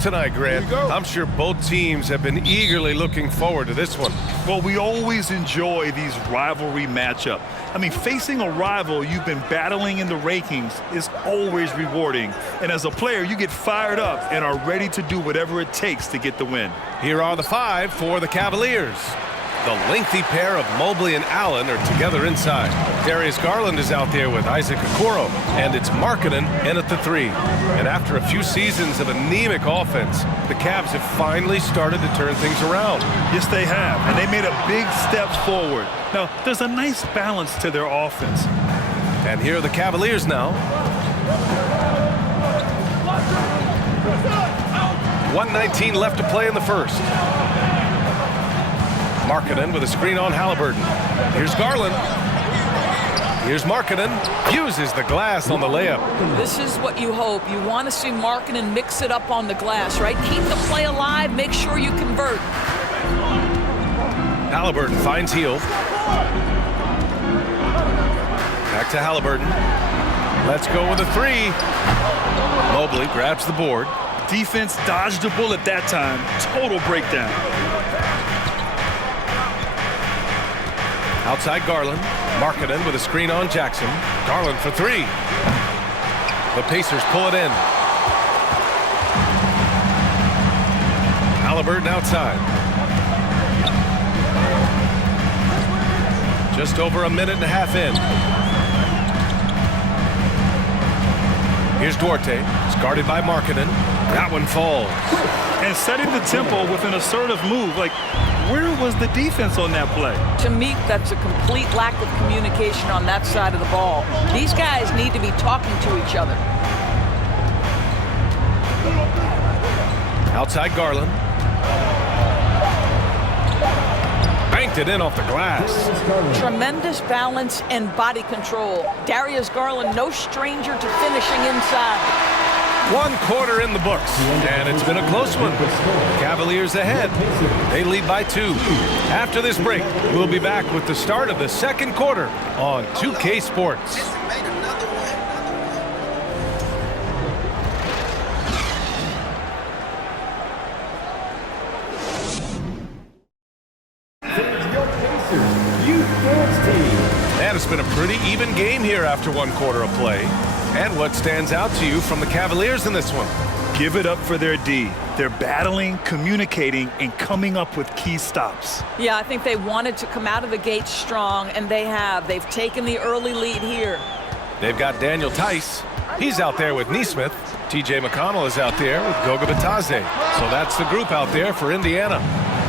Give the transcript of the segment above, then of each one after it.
tonight, Grant. I'm sure both teams have been eagerly looking forward to this one. Well, we always enjoy these rivalry matchups. I mean, facing a rival you've been battling in the rankings is always rewarding. And as a player, you get fired up and are ready to do whatever it takes to get the win. Here are the 5 for the Cavaliers. The lengthy pair of Mobley and Allen are together inside. Darius Garland is out there with Isaac Okoro, and it's Markkanen in at the 3. And after a few seasons of anemic offense, the Cavs have finally started to turn things around. Yes, they have, and they made a big step forward. Now, there's a nice balance to their offense. And here are the Cavaliers now. 1:19 left to play in the first. Markkanen with a screen on Halliburton. Here's Garland. Here's Markkanen. Uses the glass on the layup. This is what you hope. You want to see Markkanen mix it up on the glass, right? Keep the play alive. Make sure you convert. Halliburton finds Hield. Back to Halliburton. Let's go with a 3. Mobley grabs the board. Defense dodged a bullet that time. Total breakdown. Outside Garland. Markkanen with a screen on Jackson. Garland for 3. The Pacers pull it in. Halliburton outside. Just over a minute and a half in. Here's Duarte. It's guarded by Markkanen. That one falls. And setting the tempo with an assertive move. Like, where was the defense on that play? To me, that's a complete lack of communication on that side of the ball. These guys need to be talking to each other. Outside Garland. Banked it in off the glass. Tremendous balance and body control. Darius Garland, no stranger to finishing inside. 1 quarter in the books, and it's been a close one. Cavaliers ahead. They lead by 2. After this break, we'll be back with the start of the second quarter on 2K Sports. And it's been a pretty even game here after 1 quarter of play. And what stands out to you from the Cavaliers in this one? Give it up for their D. They're battling, communicating, and coming up with key stops. Yeah, I think they wanted to come out of the gate strong, and they have. They've taken the early lead here. They've got Daniel Tice. He's out there with Nesmith. TJ McConnell is out there with Goga Bitadze. So that's the group out there for Indiana.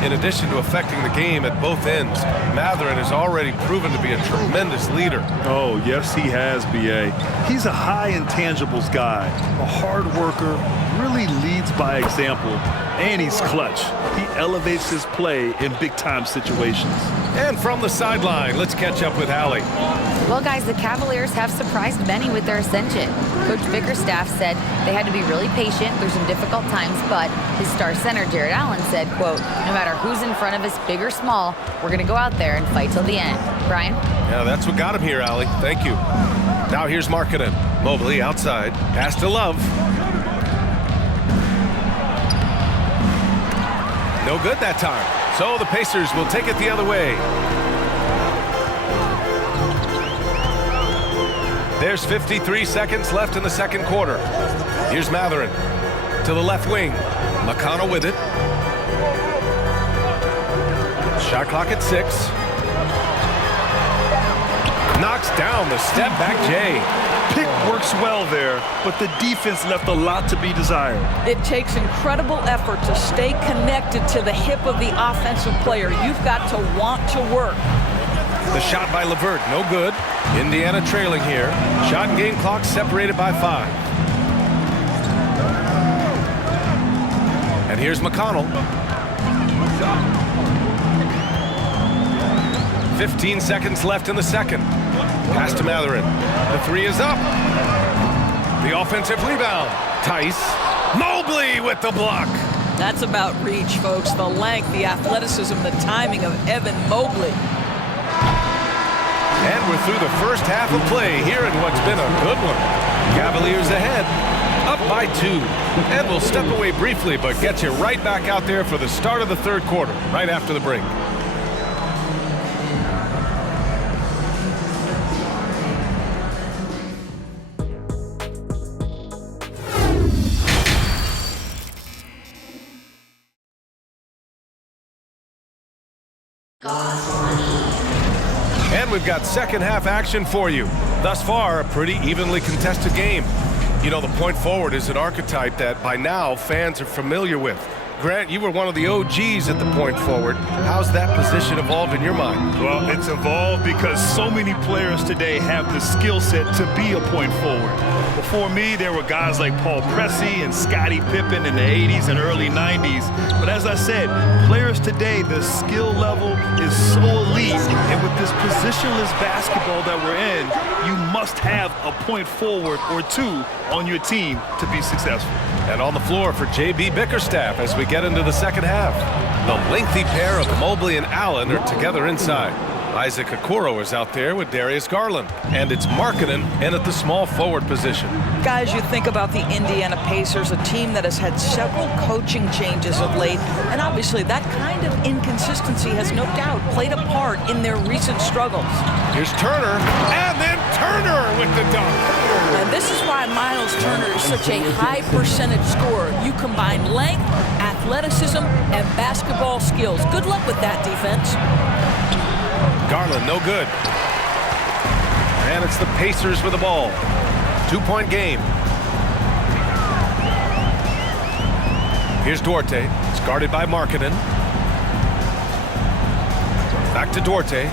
In addition to affecting the game at both ends, Mathurin has already proven to be a tremendous leader. Oh, yes, he has, B.A. He's a high intangibles guy, a hard worker, really leads by example, and he's clutch. He elevates his play in big-time situations. And from the sideline, let's catch up with Allie. Well, guys, the Cavaliers have surprised many with their ascension. Coach Bickerstaff said they had to be really patient through some difficult times, but his star center, Jared Allen, said, quote, no matter who's in front of us, big or small, we're going to go out there and fight till the end. Brian? Yeah, that's what got him here, Allie. Thank you. Now here's Markkanen. Mobley outside. Pass to Love. No good that time. So the Pacers will take it the other way. There's 53 seconds left in the second quarter. Here's Mathurin to the left wing. McConnell with it. Shot clock at 6. Knocks down the step back J. Pick works well there, but the defense left a lot to be desired. It takes incredible effort to stay connected to the hip of the offensive player. You've got to want to work. The shot by LeVert, no good. Indiana trailing here. Shot and game clock separated by 5. And here's McConnell. 15 seconds left in the second. Pass to Mathurin. The 3 is up. The offensive rebound. Tice. Mobley with the block. That's about reach, folks. The length, the athleticism, the timing of Evan Mobley. And we're through the first half of play here in what's been a good one. Cavaliers ahead. Up by 2. And we'll step away briefly, but get you right back out there for the start of the third quarter, right after the break. And we've got second half action for you. Thus far, a pretty evenly contested game. You know, the point forward is an archetype that by now fans are familiar with. Grant, you were one of the OGs at the point forward. How's that position evolved in your mind? Well, it's evolved because so many players today have the skill set to be a point forward. Before me, there were guys like Paul Pressey and Scottie Pippen in the 80s and early 90s. But as I said, players today, the skill level is so elite. And with this positionless basketball that we're in, you must have a point forward or two on your team to be successful. And on the floor for J.B. Bickerstaff as we get into the second half. The lengthy pair of Mobley and Allen are together inside. Isaac Okoro is out there with Darius Garland. And it's Markkanen in at the small forward position. Guys, you think about the Indiana Pacers, a team that has had several coaching changes of late, and obviously that kind of inconsistency has no doubt played a part in their recent struggles. Here's Turner, and then Turner with the dunk. And this is why Miles Turner is such a high percentage scorer. You combine length, athleticism, and basketball skills. Good luck with that defense. Garland, no good. And it's the Pacers with the ball. 2-point game. Here's Duarte. It's guarded by Markkanen. Back to Duarte.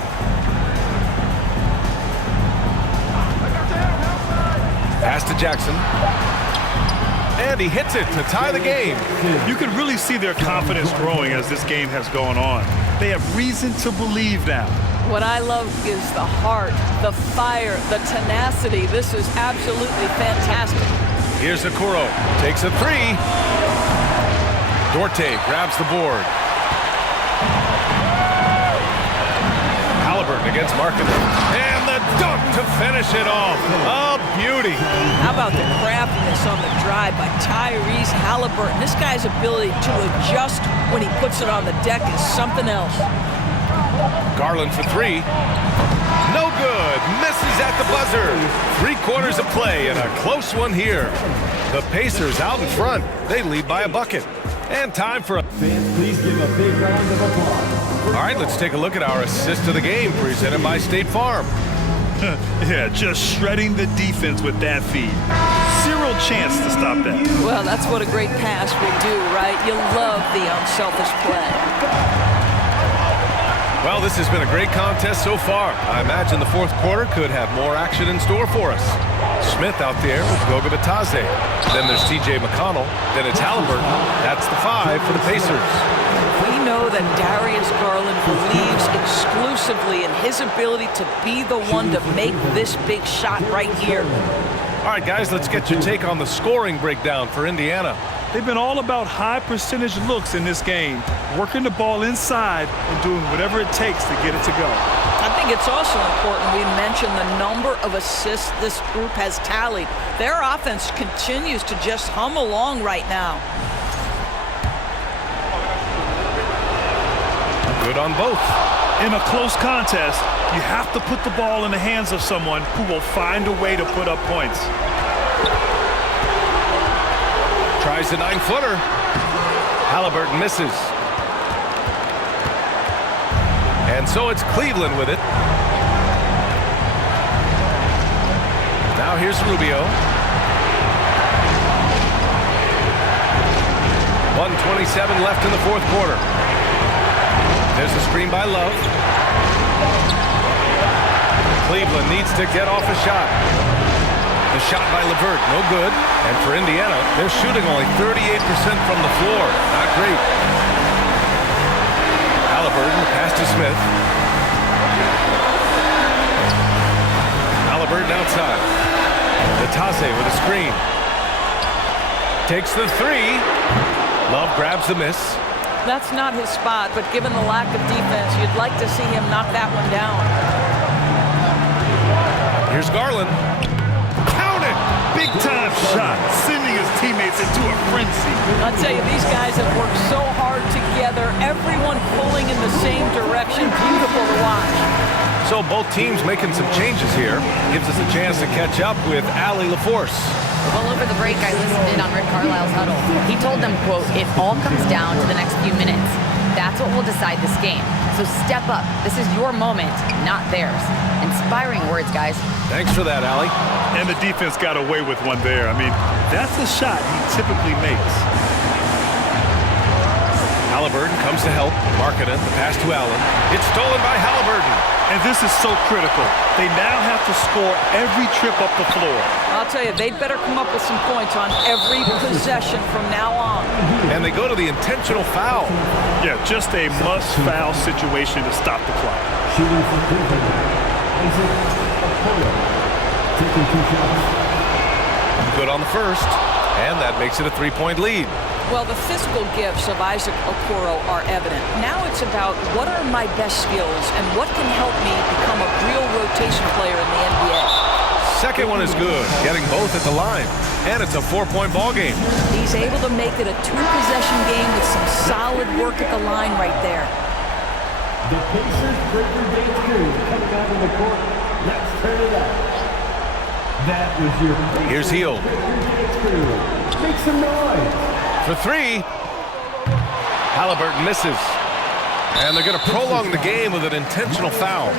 Pass to Jackson. And he hits it to tie the game. You can really see their confidence growing as this game has gone on. They have reason to believe now. What I love is the heart, the fire, the tenacity. This is absolutely fantastic. Here's Okoro. Takes a 3. Duarte grabs the board. Halliburton against Markkanen. And the dunk to finish it off. A beauty. How about the craftiness on the drive by Tyrese Halliburton? This guy's ability to adjust when he puts it on the deck is something else. Garland for 3. No good. Misses at the buzzer. 3 quarters of play and a close one here. The Pacers out in front. They lead by a bucket. And time for a... Please give a big round of applause. All right, let's take a look at our assist of the game presented by State Farm. Yeah, just shredding the defense with that feed. Zero chance to stop that. Well, that's what a great pass will do, right? You love the unselfish play. Well, this has been a great contest so far. I imagine the fourth quarter could have more action in store for us. Smith out there with Goga Bitadze. Then there's T.J. McConnell. Then it's Halliburton. That's the 5 for the Pacers. We know that Darius Garland believes exclusively in his ability to be the one to make this big shot right here. All right, guys, let's get your take on the scoring breakdown for Indiana. They've been all about high percentage looks in this game, working the ball inside and doing whatever it takes to get it to go. I think it's also important we mention the number of assists this group has tallied. Their offense continues to just hum along right now. Good on both. In a close contest, you have to put the ball in the hands of someone who will find a way to put up points. Tries the 9-footer. Halliburton misses. And so it's Cleveland with it. Now here's Rubio. 1:27 left in the fourth quarter. There's a screen by Love. Cleveland needs to get off a shot. The shot by LeVert, no good. And for Indiana, they're shooting only 38% from the floor. Not great. Halliburton, pass to Smith. Halliburton outside. Bitadze with a screen. Takes the 3. Love grabs the miss. That's not his spot, but given the lack of defense, you'd like to see him knock that one down. Here's Garland. Count it! Big Big-time shot, sending his teammates into a frenzy. I'll tell you, these guys have worked so hard together, everyone pulling in the same direction. Beautiful to watch. So both teams making some changes here. Gives us a chance to catch up with Allie LaForce. Well, over the break, I listened in on Rick Carlisle's huddle. He told them, quote, "It all comes down to the next few minutes. That's what will decide this game. So step up. This is your moment, not theirs." Inspiring words, guys. Thanks for that, Allie. And the defense got away with one there. I mean, that's the shot he typically makes. Halliburton comes to help. Markkanen, the pass to Allen. It's stolen by Halliburton. And this is so critical. They now have to score every trip up the floor. I'll tell you, they'd better come up with some points on every possession from now on. And they go to the intentional foul. Yeah, just a must-foul situation to stop the clock. Shooting for Cleveland. Isaac Okoro. Taking 2 shots. Good on the first. And that makes it a 3-point lead. Well, the physical gifts of Isaac Okoro are evident. Now it's about what are my best skills and what can help me become a real rotation player in the NBA. Second one is good, getting both at the line. And it's a 4-point ball game. He's able to make it a 2-possession game with some solid work at the line right there. The Pacers breaker dance crew coming out of the court. Let's turn it up. That was your Here's Hield. dance crew. Make some noise. For 3. Halliburton misses. And they're going to prolong the game with an intentional foul.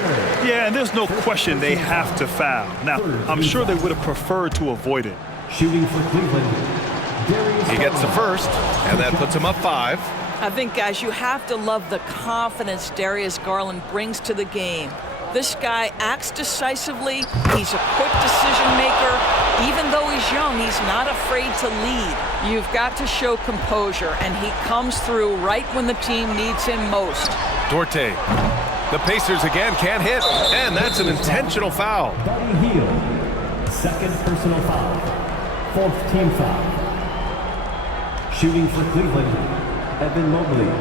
Yeah, and there's no question they have to foul. Now, I'm sure they would have preferred to avoid it. Shooting for Cleveland. He gets the first, and that puts him up 5. I think, guys, you have to love the confidence Darius Garland brings to the game. This guy acts decisively. He's a quick decision maker. Even though he's young, he's not afraid to lead. You've got to show composure, and he comes through right when the team needs him most. Dorte. The Pacers again can't hit, and that's an intentional foul. Buddy Hield. Second personal foul. 4th team foul. Shooting for Cleveland. Evan Mobley.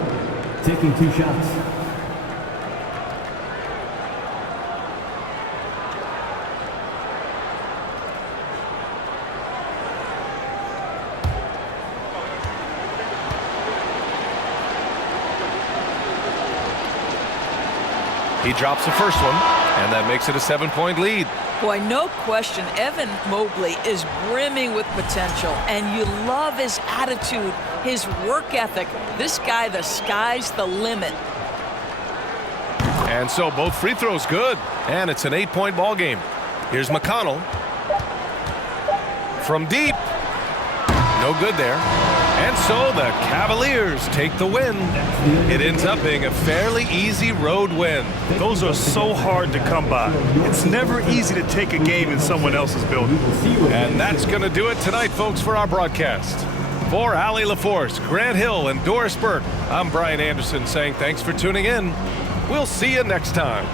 Taking 2 shots. He drops the first one, and that makes it a 7-point lead. Boy, no question, Evan Mobley is brimming with potential, and you love his attitude, his work ethic. This guy, the sky's the limit. And so both free throws good, and it's an 8-point ball game. Here's McConnell. From deep. No good there. And so the Cavaliers take the win. It ends up being a fairly easy road win. Those are so hard to come by. It's never easy to take a game in someone else's building. And that's going to do it tonight, folks, for our broadcast. For Allie LaForce, Grant Hill, and Doris Burke, I'm Brian Anderson saying thanks for tuning in. We'll see you next time.